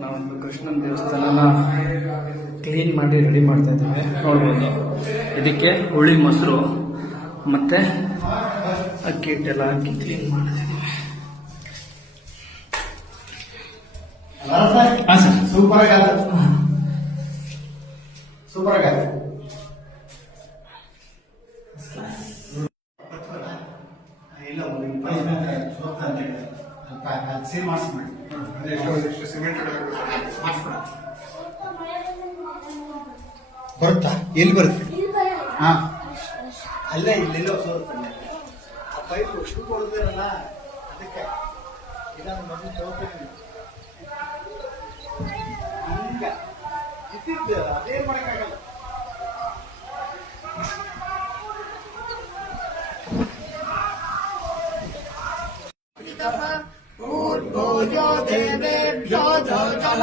ನಾವೊಂದು ಕೃಷ್ಣನ ದೇವಸ್ಥಾನನ ಕ್ಲೀನ್ ಮಾಡಿ ರೆಡಿ ಮಾಡ್ತಾ ಇದ್ದೇವೆ. ನೋಡ್ಬೋದು. ಇದಕ್ಕೆ ಹುಳಿ ಮೊಸರು ಮತ್ತೆ ಅಕ್ಕಿ ಹಿಟ್ಟೆಲ್ಲ ಹಾಕಿ ಕ್ಲೀನ್ ಮಾಡ್ತಾ ಇದ್ದೀವಿ. ಹಾಂ ಸರ್. ಸೂಪರ್ ಆಗಿ ಸೂಪರ್ ಆಗಿ ಇಲ್ಲ ಒಂದು ಇಪ್ಪತ್ತು ಸೇಲ್ ಮಾಡಿಸ್ಬಿಡಿ ಬರುತ್ತಾ? ಎಲ್ಲಿ ಬರುತ್ತೆ? ಹಾ. ಅಲ್ಲೇ ಇಲ್ಲೆಲ್ಲೋ ಸೋರುತ್ತಲ್ಲ ಆ ಪೈಪ್ ಎಷ್ಟು ಕೊಡ್ತಾರಲ್ಲ ಅದಕ್ಕೆ. ಇದನ್ನು ಮೊದಲು ತಗೋತೀನಿ. ಹಂಗ. ಇದ್ದಿದ್ದು ಅದೇನ್ ಮಾಡಕ್ಕಾಗಲ್ಲ. यो ेवेभ्या जातः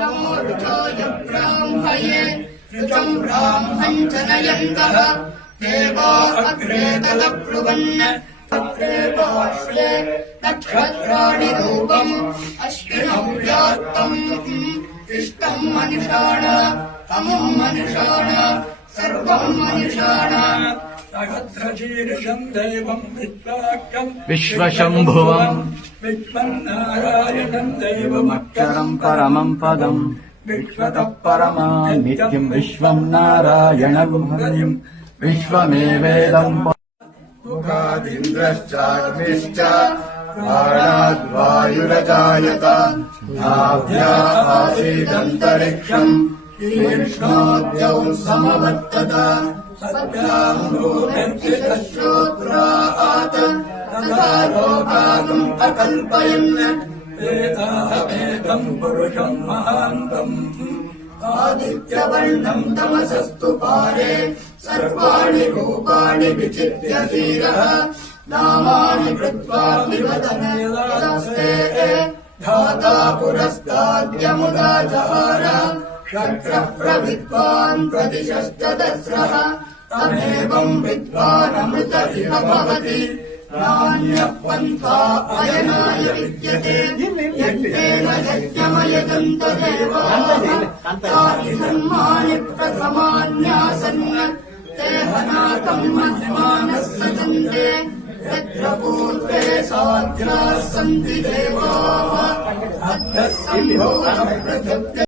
रमारुचाय ब्राह्मये ऋतम् ब्राह्मम् जनयन्तः देवा अग्रे तद ब्रुवन् तत्रे रूपम् अश्विनौ जात्तम् इष्टम् मनुषाण तमम् मनुषाण सर्वम् मनुषाण। विश्वशम्भुवम् विश्वम् नारायणम् देवमक्षरम् परमम् पदम् विश्वतः परमा नित्यम् विश्वम् नारायणम् हरिम् विश्वमेवेदम् मुखादिन्द्रश्चाग्निश्च प्राणाद्वायुरजायत नाभ्या आसीदन्तरिक्षम् ईक्ष्णोद्यौ समवर्तत सद्याम् भूमिर्चितश्रोत्रात् तथा लोकागम् अकल्पयन् वेदाहमेदम् पुरुषम् महान्तम् आदित्यवर्णम् तमसस्तु पारे सर्वाणि रूपाणि विचित्य धीरः नामानि कृत्वा विवदनस्ते धाता पुरस्ताद्यमुदा जहार शक्रः प्रविद्वान् प्रतिशश्च दस्रः तमेवम् विद्वानमृत इव भवति नान्यः पन्था अयनाय विद्यते यज्ञेन यज्ञमयदन्तदेवाः तानि धर्माणि प्रथमान्यासन् ते हनाकम् महिमानः सजन्ते यत्र पूर्वे साध्याः सन्ति देवाः अद्धः सम्भोगः पृथक्